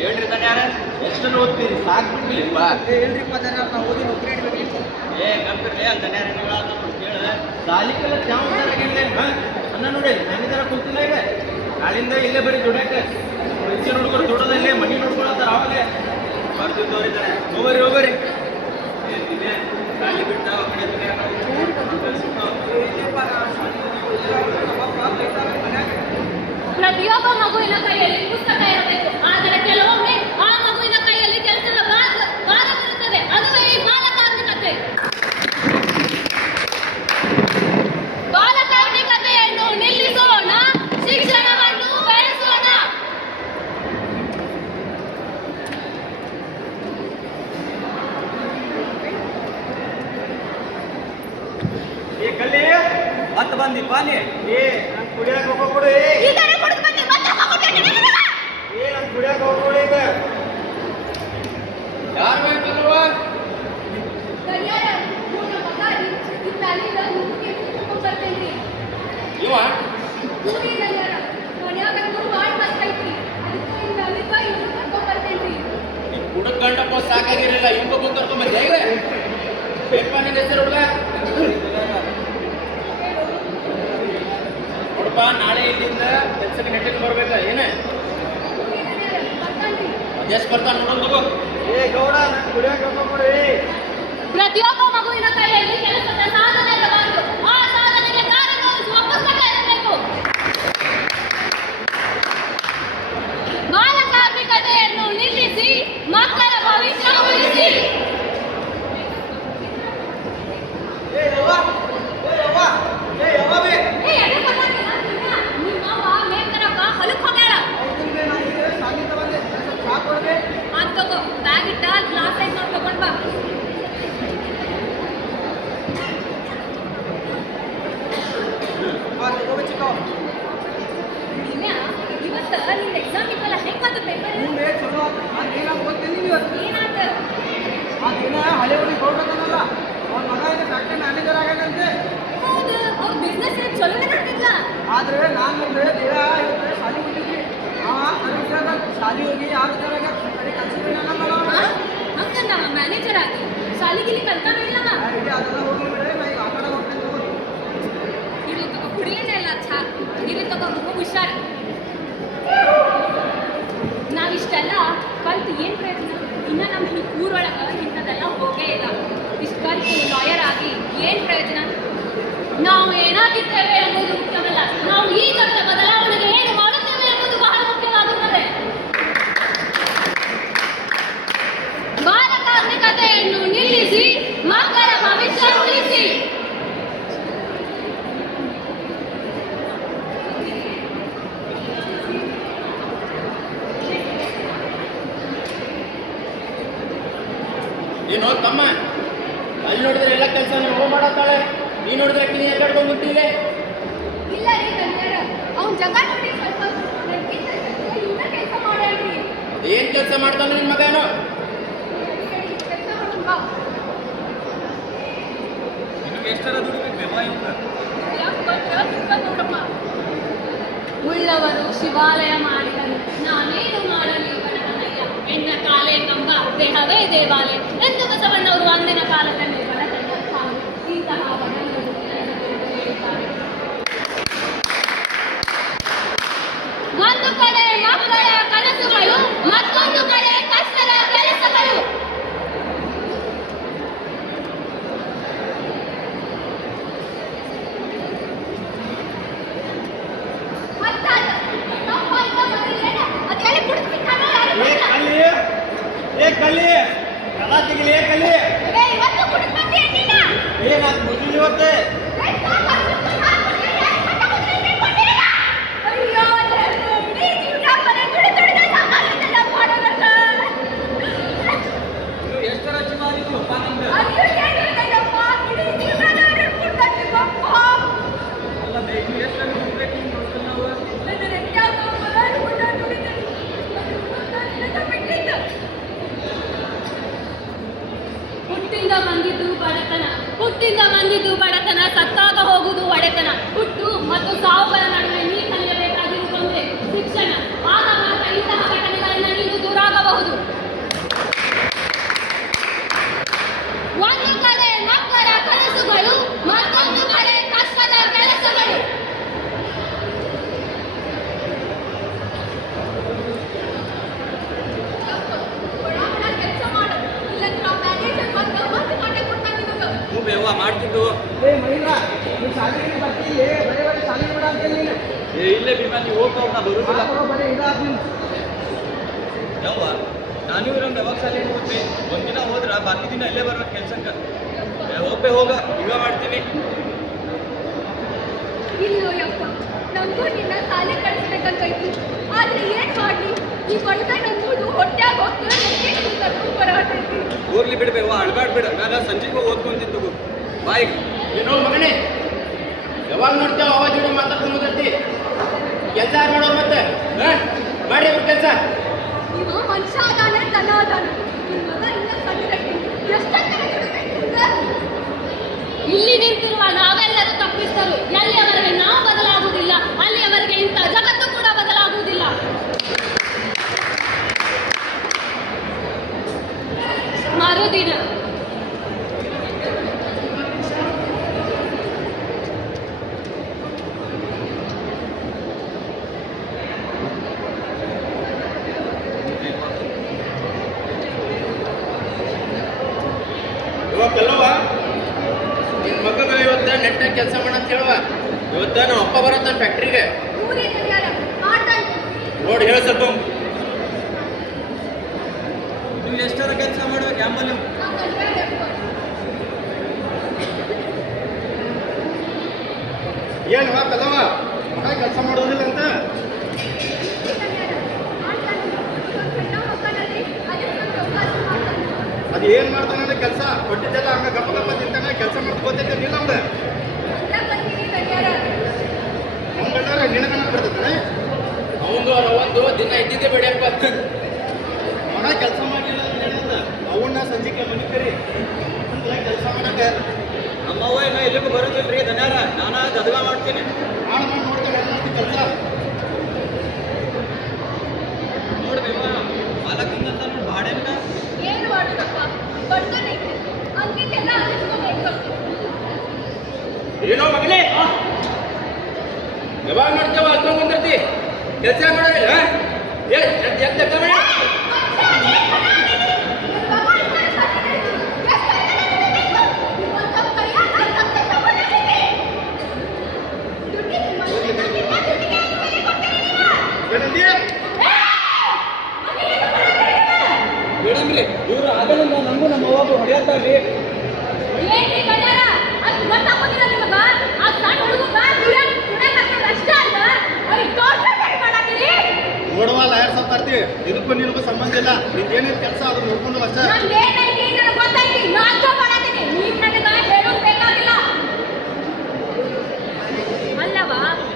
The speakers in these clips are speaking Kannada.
ಹೇಳ್ರಿ ತಾನೆ ಯಾರ ಎಷ್ಟು ಓದ್ತೀರಿ ಸಾಕು ಬಿಡ್ಲಿಪ್ಪ ಹೇಳ್ರಿಪ್ಪ ತಾನೆ ನಾವು ಓದಿ ನೌಕರಿ ಹಿಡ್ಬೇಕು ಕಂಪ್ಯೂಟರ್ ಅಂತ ಕೇಳ ಸಾಲಿಕೆಲ್ಲ ಚಾವಿದೆ ಅನ್ನ ನೋಡಿ ಮನೆದರ ಕುಂತಿಲ್ಲ ಇದೆ ನಾಳಿಂದ ಇಲ್ಲೇ ಬರೀ ದುಡ್ಯಾಕ ಹೆಚ್ಚಿನ ಹುಡುಗರು ದುಡ್ಡದಲ್ಲೇ ಮನೆ ನೋಡ್ಕೊಳತ್ತಾರ ಅವಾಗಲೇ ಬರ್ದು ತೋರಿದ್ದಾರೆ ಹೋಗ್ಬರಿ ಸಾಲಿ ಬಿಟ್ಟ ಪ್ರತಿಯೊಬ್ಬ ಮಗುವಿನ ಕೈಯಲ್ಲಿ ಪುಸ್ತಕ ಇರಬೇಕು, ಆದರೆ ಕೆಲವೊಮ್ಮೆ ಆ ಮಗುವಿನ ಕೈಯಲ್ಲಿ ಕೆಲಸದ ಭಾರ ಬರುತ್ತದೆ. ಅದುವೇ ಈ ಬಾಲಕಾರ್ಮಿಕತೆ. ಬಾಲಕಾರ್ಮಿಕತೆಯನ್ನು ನಿಲ್ಲಿಸೋಣ, ಶಿಕ್ಷಣವನ್ನು ಬೆಳೆಸೋಣ. ಕಲ್ಲಿ ಮತ್ತೆ ಬಂದಿಪ್ಪ ನೀ ನನ್ ಕುಡಿಯಾಕ ಹೋಗ್ಕೊಡು ನನ್ ಕುಡಿಯಾಕ ಹೋಗ್ಕೊಡು ಈಗ ಯಾರು ಬೇಕಲ್ವ ಇವ ಹುಡುಗ ಗಂಡಪ್ಪ ಸಾಕಾಗಿರಲಿಲ್ಲ ಹಿಂಗ ಬಂದು ಕರ್ಕೊಂಡ್ ಬಂದೆ ಹೇಗೆ ಬೇಕಪ್ಪ ನಿನ್ನ ಹೆಸರು ಹುಡುಗ ನೋಡಪ್ಪ ನಾಳೆ ಇಲ್ಲಿಂದ ಕೆಲ್ಸಕ್ಕೆ ನೆಟ್ಟಿಗೆ ಬರ್ಬೇಕ ಏನ ಎಷ್ಟು ಬರ್ತಾನ ನೋಡೋದು ಗೌಡ ಕುಡಿಯಾಕ ಹೋಗ್ಕೊಡು ಪ್ರತಿಯೊಬ್ಬ ಮಗುವಿನ ಕೈಯಲ್ಲಿ ಕೆಲಸದ ಸಾಧನೆ ಇರಬಾರದು, ಆ ಸಾಧನೆಗೆ ಕಾರ್ಯನಿರ್ವಹಿಸುವ ಪುಸ್ತಕ ಇರಬೇಕು. ಬಾಲಕಾರ್ಮಿಕತೆಯನ್ನು ನಿಲ್ಲಿಸಿ ಮಕ್ಕಳ ಭವಿಷ್ಯ ಉಳಿಸಿ. ತಗೋ ಬ್ಯಾಗ್ ಇಟ್ಟ ಗ್ಲಾಸ್ ಐಟ್ ನಾವು ತಗೊಂಡ್ ಬಾ. ಇವತ್ತು ನಿನ್ನ ಎಕ್ಸಾಮ್ ಇತ್ತಲ್ಲ, ಹೆಂಗ್ ಬಂತು ಪೇಪರ್? ಏನಾತ? ಹಳೆ ಹುಡುಗಿ ಗೌಡ್ರದಲ್ಲ ಅವ್ನ ಮಗ ಈಗ ಫ್ಯಾಕ್ಟ್ರಿ ಮ್ಯಾನೇಜರ್ ಆಗ್ಯಾನಂತೆ. ಹೌದು, ಅವ್ರ ಬಿಸ್ನೆಸ್ ಚಲೋನೇ ನಡ್ತಿದ್ಲ. ಆದ್ರೆ ನಾನು ಮುಂದೆ ದೇಹ ಇವತ್ತು ಶಾಲಿ ಹೋಗಿದ್ವಿ ಶಾಲಿ ಹೋಗಿ ಯಾರು ಕಡೆ ಹಂಗಂದ ಮ್ಯಾನೇಜರ್ ಆಗಿ ಶಾಲಿಗಿಲಿ ಕಲ್ತಾನ ಇಲ್ಲವ. ಅದೆಲ್ಲ ಹೋಗಿ ಬಿಡ್ರೆ ನಾ ಈಗ ಆ ಕಡೆ ಹೋಗ್ತೇನೆ. ಇಲ್ಲಿ ತಗೋ ಕುಡಿಯೇನೆ ಇಲ್ಲ ಚಾ, ಇಲ್ಲಿ ತಗೋ ಹುಷಾರು. ನಾವಿಷ್ಟೆಲ್ಲ ಕಲ್ತು ಏನು ಪ್ರಯತ್ನ? ಇನ್ನು ನಮ್ಮ ಊರೊಳಗೆ ಇಂಥದ್ದೆಲ್ಲ ಹೋಗೇ ಇಲ್ಲ. ಇಷ್ಟು ಕಲ್ತು ಲಾಯರ್ ಆಗಿ ಏನು ಪ್ರಯೋಜನ? ನಾವು ಏನಾಗಿದ್ದೇವೆ ಎಂಬುದು ಮುಖ್ಯವಲ್ಲ, ನಾವು ಈ ಥರದ ಬದಲಾವಣೆಗೆ ಏನು ಮಾಡುತ್ತೇವೆ ಎಂಬುದು ಬಹಳ ಮುಖ್ಯವಾಗುತ್ತದೆ. ಬಾಲಕಾರ್ಮಿಕತೆಯನ್ನು ನಿಲ್ಲಿಸಿ ಮಕ್ಕಳ ಭವಿಷ್ಯ ಉಳಿಸಿ. ನೀನು ತಮ್ಮ ಅಲ್ಲಿ ನೋಡಿದ್ರೆ ಎಲ್ಲ ಕೆಲಸ ನೀವು ಮಾಡತ್ತಾಳೆ, ನೀ ನೋಡಿದ್ರೆ ನೀ ಕಡ್ಕೊಂಡು ಮುಂತಿಲ್ಲ. ಇಲ್ಲ ರೀ ಕಲ್ಯಾಣ, ಅವ್ನ ಜಗ ನೋಡಿ ಸ್ವಲ್ಪ ಕೆಲಸ ಮಾಡ್ರಿ. ಏನ್ ಕೆಲಸ ಮಾಡ್ತಾನೆ ನಿನ್ ಮಗ ಏನೋ? ನಿಮಗೆ ಎಷ್ಟರ ದುಡಿಬೇಕು ನೋಡಪ್ಪ, ಉಳ್ಳವರು ಶಿವಾಲಯ ಮಾಡಿದರು, ನಾನೇನು ಮಾಡಲಿ ಬಡತನಯ್ಯ, ಎನ್ನ ಕಾಲೇ ಕಂಬ ದೇಹವೇ ದೇವಾಲಯ ಎಂದು ಬಸವಣ್ಣವರು ಅಂದಿನ ಕಾಲದಲ್ಲಿ ಬಡತನ ಇಂತಹ ಒಂದು ಕಡೆ ಮಕ್ಕಳ ಕನಸುಗಳು, ಮತ್ತೊಂದು ಕಡೆ ಕಷ್ಟದ ಕೆಲಸಗಳು. ಕಲಿ ಕಲಾ ತೆಗಿಲಿ ಕಲಿ ಏನಾದ್ರು ಬುದ್ಧಿ ಇವತ್ತೆ ಎಷ್ಟರ ಚಿಮಾರಿದ್ರು ಅಲ್ಲ ಬೇಕು ಎಷ್ಟು ನಾವು ಹುಟ್ಟಿಂದ ಬಂದಿದ್ದು ಬಡತನ, ಸತ್ತಾಗ ಹೋಗುವುದು ಒಡೆತನ. ಹುಟ್ಟು ಮತ್ತು ಸಾವುಗಳ ನಡುವೆ ನೀ ಕಲಿಯಬೇಕಾಗಿರುವುದೊಂದೇ ಶಿಕ್ಷಣ. ಮಾಡ್ತಿದ್ದು. ಏ ಮಹಿಳಾ ನೀನು ಶಾಲೆಗೆ ಬರ್ತೀನಿ ಬರೀ ಬರೀ ಶಾಲೆಗೆ ಬಿಡ ಅಂತ ನೀನು ಇಲ್ಲೇ ಭೀಮಾ ನೀವು ಹೋಗ್ತಾವ್ ನಾ ಬರುದಿಲ್ಲ. ಬರೀ ಇದಾದ ಯವ್ವ ನಾನು ಇವ್ರನ್ನ ಯಾವಾಗ ಶಾಲೆಗೆ ಹೋಗ್ತೀನಿ, ಒಂದಿನ ಹೋದ್ರ ಬಾಕಿ ದಿನ ಇಲ್ಲೇ ಬರ್ಬೇಕು ಕೆಲ್ಸಕ್ಕೆ. ಹೋಗ ಈಗ ಮಾಡ್ತೀನಿ. ಇಲ್ಲೋ ಯಪ್ಪ, ನಮಗೂ ನಿನ್ನ ಶಾಲೆ ಕಳಿಸ್ಬೇಕಂತೈತಿ. ಆದ್ರೆ ಏನ್ ಮಾಡ್ಲಿ, ಈ ಬಡತ ನಮ್ಮದು ಹೊಟ್ಯಾಗ ಹೋಗ್ತದೆ ಕರ್ಕೊಂಡು ಬರತೈತಿ. ಹೋಗ್ಲಿ ಬಿಡ್ಬೇವ, ಅಳ್ಬಾಡ್ಬೇಡ. ನಾನು ಸಂಜೆಗೆ ಹೋಗಿ ಓದ್ಕೊಂತಿದ್ದು ಬಾಯ್. ಏನೋ ಮಗನೇ, ಯಾವಾಗ ನೋಡ್ತೇವೆ ಅವಾಗ ಜೋಡಿ ಮಾತಾಡ್ಕೊಂಡು ಹೋಗತ್ತಿ. ಕೆಲಸ ಯಾರು ಮಾಡೋರು ಮತ್ತೆ ಮಾಡಿ ಅವ್ರ ಕೆಲಸ. ಇವ ಮನುಷ್ಯ ಅದಾನೆ, ದನ ಅದಾನ. ನಿನ್ ಮಗ ಇನ್ನ ಸಣ್ಣದೈತಿ, ಎಷ್ಟಂತ ಇಲ್ಲಿ ನಿಂತಿರುವ ನಾವೆಲ್ಲರೂ ತಪ್ಪಿಸ್ತರು. ಎಲ್ಲಿಯವರೆಗೆ ನಾವು ಬದಲಾಗುವುದಿಲ್ಲ, ಅಲ್ಲಿಯವರೆಗೆ ಇಂಥ ಜಗತ್ತು ಕೂಡ ಬದಲಾಗುವುದಿಲ್ಲ. ಮರುದಿನ ಇವಾಗ ಕೆಲವ ನಿನ್ನ ಮಗನ ಇವತ್ತ ನೆಟ್ಟಾಗ ಕೆಲಸ ಮಾಡಂತ ಹೇಳುವ. ಇವತ್ತ ನಮ್ಮ ಅಪ್ಪ ಬರತ್ತ ಫ್ಯಾಕ್ಟ್ರಿಗೆ ನೋಡಿ ಹೇಳ ಸ್ವಲ್ಪ. ನೀವು ಎಷ್ಟರ ಕೆಲಸ ಮಾಡ್ಬೇಕು ಆಂಬಲ್. ಏನವ ಕಲವ ಮಗ ಕೆಲಸ ಮಾಡೋದಿಲ್ಲ ಅಂತ. ಅದು ಏನ್ ಮಾಡ್ತಾನೆ ಕೆಲಸ ಕೊಟ್ಟಿದ್ದೆಲ್ಲ ಹಂಗ ಗಪ್ಪ ಗಪ್ಪ ತಿಂತಾನೆ, ಕೆಲಸ ಮಾಡ್ಕೋತೈತೆ ಇಲ್ಲ ಅವ್ನ ಅವ್ನ ನಿನಗನ ಬರ್ತೈತಾನೆ. ಅವಂದು ಅವಂದು ದಿನ ಇದ್ದಿದ್ದೆ ಬೇಡಪ್ಪ. ಮಗ ಕೆಲಸ ಮಾಡಲಿಲ್ಲ ಅಂತ ಅವನ್ನ ಸಂಜೆಗೆ ಮನೆ ಕರಿ ಕೆಲಸ ಮಾಡಕ್ಕೆ. ನಮ್ಮವ್ವ ಏನೋ ಎಲ್ಲಿಗೂ ಬರೋದಿಲ್ರಿ ದನ್ಯಾರ, ನಾನು ಗದಗ ಮಾಡ್ತೀನಿ. ಮಾಡಿ ನೋಡ್ತೇವೆ ಎಲ್ಲ ಮಾಡ್ತೀವಿ ಕೆಲಸ. ನೋಡ್ಬೇವ ಮಾಲಕಿಂಗಂತ ನೋಡಿ ಬಾಡೆನ್ಗ ಏನು ಮಾಡುದಪ್ಪ, ಬಡ್ತನೈತಿ ಅಂತಿದ್ದೆಲ್ಲ ಅನಿಸ್ಕೋಬೇಕು. ಏನೋ ಮಗನೇ, ಯಾವಾಗ ನೋಡ್ತೇವ ಹತ್ರ ಬಂದಿರ್ತಿ ಕೆಲಸ ಮಾಡೋದಿಲ್ಲ. ಎಂತ ಮಾಡಿ ಮೇಡಮ್ರಿ ಇವ್ರು ಆಗಲಿಂದ ನಮಗೂ ನಮ್ಮ ಅವ್ವಗೂ ಹೊಡೆಯತ್ತಾರ್ರಿ. ಏನ್ರಿ ಗಣ್ಯರ, ಅಷ್ಟು ಗೊತ್ತಾಗೋದಿಲ್ಲ ನಿಮಗ? ಆ ಸಣ್ಣ ಹುಡುಗ ಅಷ್ಟೇ ಅಲ್ಲ, ಅವ್ರಿಗೆ torture ಮಾಡಾಕಿರಿ. ನೋಡುವ ಲಾಯರ್ ಸ್ವಲ್ಪ ತರ್ತೀವಿ. ಇದಕ್ಕೂ ನಿನಗೂ ಸಂಬಂಧ ಇಲ್ಲ. ನಿಂದೇನೇನು ಕೆಲಸ ಅದು ನೋಡ್ಕೊಂಡು ಅಷ್ಟೇ. ನಂದೇನೈತಿ ನನಗೆ ಗೊತ್ತೈತಿ, ನಾಲ್ಕು ಮಾಡಾತೀನಿ. ನೀನ್ ನನಗ ಹೇಳೋದು ಬೇಕಾಗಿಲ್ಲ. ಅಲ್ಲವ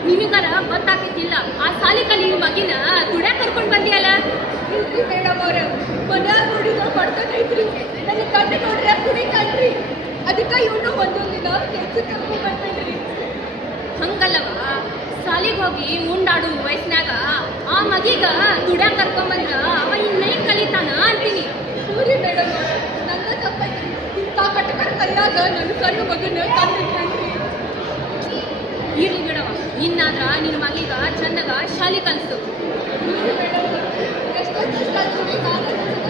ನಿನಗರ ಗೊತ್ತಾಗ್ತಿದ್ದಿಲ್ಲ, ಆ ಸಾಲಿ ಕಲಿ ಮಗಿನ ದುಡ್ಯಾಕ ಕರ್ಕೊಂಡು ಬಂದಿಯಲ್ಲ. ಇಲ್ರಿ ಮೇಡಮ್ ಅವ್ರ, ಮನ್ಯಾಗ ನೋಡಿದ ಬಡ್ತನೈತ್ರಿ. ನನ್ನ ಕಣ್ಣು ನೋಡ್ರಿ ಕುಡಿತಾನ್ರಿ. ಅದಕ್ಕೆ ಇವನು ಒಂದೊಂದು ದಿನ ಕೆಲ್ಸಕ್ಕೆ ಕರ್ಕೊಂಡು ಬರ್ತಾಯಿದ್ರಿ. ಹಂಗಲ್ಲವ, ಸಾಲಿಗೆ ಹೋಗಿ ಉಂಡಾಡು ವಯಸ್ಸಿನಾಗ ಆ ಮಗಿಗ ದುಡ್ಯಾಕ ಕರ್ಕೊಂಬಂದ್ರ ಅವ ಇನ್ನೇನ್ ಕಲಿತಾನ ಅಂತೀನಿ. ಸೂರಿ ಮೇಡಮ್ ನನ್ನ ತಪ್ಪೈತಿ. ಇಂಥ ಕಟಕರ ಕೈಯಾಗ ನನ್ನ ಸಣ್ಣ ಮಗನ ತಂದಿರ್ತೇನ್ರಿ. ಇರ್ಲಿ ಬಿಡವ, ಇನ್ನಾದ್ರ ನಿನ್ನ ಮಗಿಗ ಚಂದಗ ಶಾಲಿ ಕಲಿಸು.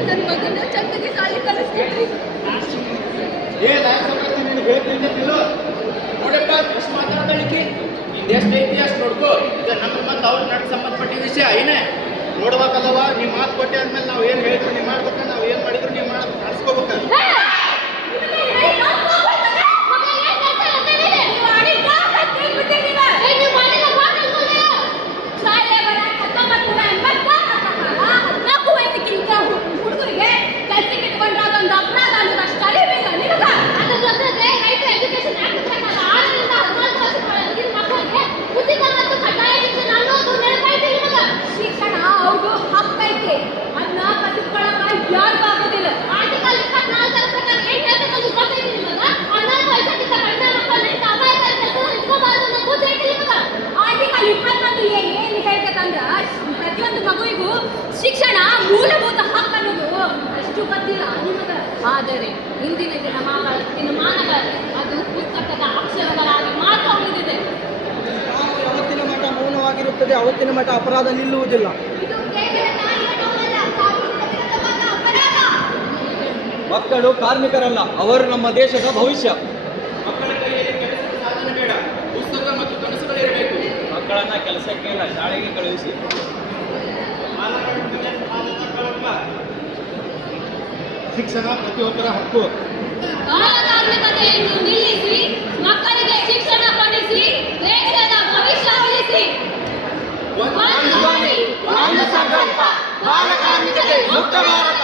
ನನ್ನ ಮಗನ ಚಂದಗೆ ಶಾಲಿ ಕಲಿಸ್ತೀರಿ. ಏ ಲಾಯರ್ ಸ್ವಲ್ಪ ನೀನು ಹೇಳ್ತಿಲ್ಲ ನೋಡಪ್ಪ, ಎಷ್ಟು ಮಾತಾಡ್ತಾಳಿಕೆ. ನಿಂದು ಎಷ್ಟು ಐತಿ ಅಷ್ಟು ನೋಡ್ಕೋ. ಇದು ನಮ್ಮ ಮತ್ತು ಅವ್ರ ನಡುವೆ ಸಂಬಂಧಪಟ್ಟ ವಿಷಯ ಏನೇ ನೋಡ್ಬೇಕಲ್ಲವ. ನೀವು ಮಾತು ಕೊಟ್ಟೆ ಅಂದ್ಮೇಲೆ ನಾವು ಏನು ಹೇಳಿದ್ರು ನೀವು ಮಾಡ್ಬೇಕು, ನಾವು ಏನು ಮಾಡಿದ್ರು ನೀವು ನಡೆಸ್ಕೋಬೇಕು. ಹುಡುಗರಿಗೆ ಕೆಲಸಕ್ಕೆ ಇಟ್ಕೊಂಡ್ರಾಗ ಒಂದು ಅಪರಾಧ ಅನ್ನೋದು ಅಷ್ಟು ಅರಿವಿಲ್ಲ ನಿನಗ. ಅದ್ರ ಜೊತೆಗೆ ರೈಟ್ ಎಜುಕೇಶನ್ ಆಕ್ಟ್ ಪ್ರಕಾರ 6ರಿಂದ 14 ವರ್ಷದ ಮಕ್ಕಳಿಗೆ ಉಚಿತ ಮತ್ತು ಕಡ್ಡಾಯ ಶಿಕ್ಷಣ ಅನ್ನೋದು ನೆನಪೈತಿ ನಿಮಗ. ಶಿಕ್ಷಣ ಅವ್ರಿಗೂ ಹಕ್ಕೈತಿ, ಅದನ್ನ ಕಸಿದ್ಕೊಳ್ಳಕ ಯಾರಿಗೂ ಆಗೋದಿಲ್ಲ. ಆರ್ಟಿಕಲ್ 24 ಪ್ರಕಾರ ಏನ್ ಹೇಳ್ಬೇಕಂತ ಗೊತ್ತೈತಿ ನಿಮಗ? 14 ವರ್ಷಕ್ಕಿಂತ ಕಡಿಮೆ ಮಕ್ಕಳನ್ನ ಅಪಾಯಕಾರಿ ಕೆಲಸದಲ್ಲಿ ಇಟ್ಕೋಬಾರ್ದು ಅನ್ನೋ ಬುದ್ಧಿ ಐತಿ ನಿಮಗ. ಆರ್ಟಿಕಲ್ 21 ಏನು ಹೇಳ್ಬೇಕಂದ್ರ ಪ್ರತಿಯೊಂದು ಮಗುವಿಗೂ ಶಿಕ್ಷಣ ಮೂಲಭೂತ ಹಕ್ಕು ಅನ್ನೋದು ಅಷ್ಟು ಗೊತ್ತಿಲ್ಲ ನಿಮಗ. ಆದರೆ ಇಂದಿನ ದಿನಮಾನಗಳಲ್ಲಿ ಅದು ಪುಸ್ತಕದ ಅಕ್ಷರಗಳಾಗಿ ಮಾತ್ರ ಉಳಿದಿದೆ. ಯಾವತ್ತಿನ ಮಠ ಮೌನವಾಗಿರುತ್ತದೆ ಅವತ್ತಿನ ಮಠ ಅಪರಾಧ ನಿಲ್ಲುವುದಿಲ್ಲ. ಇದು ಕೇವಲ ಕಾರ್ಯಕ್ರಮವಲ್ಲ, ಕಾನೂನಿನ ವಿರುದ್ಧವಾದ ಅಪರಾಧ. ಮಕ್ಕಳು ಕಾರ್ಮಿಕರಲ್ಲ, ಅವರು ನಮ್ಮ ದೇಶದ ಭವಿಷ್ಯ. ಮಕ್ಕಳ ಮಕ್ಕಳನ್ನ ಕೆಲಸಕ್ಕೆ ಇಲ್ಲ ಶಾಲೆಗೆ ಕಳುಹಿಸಿ. ಶಿಕ್ಷಣ ಪ್ರತಿಯೊಬ್ಬರ ಹಕ್ಕು. ಬಾಲಕಾರ್ಮಿಕತೆಯನ್ನು ನಿಲ್ಲಿಸಿ ಮಕ್ಕಳಿಗೆ ಶಿಕ್ಷಣ ಕೊಡಿಸಿ ದೇಶದ ಭವಿಷ್ಯ ಉಳಿಸಿ. ಒಂದು ಧ್ವನಿ, ಒಂದು ಸಂಕಲ್ಪ, ಬಾಲಕಾರ್ಮಿಕತೆ ಮುಕ್ತ ಭಾರತ.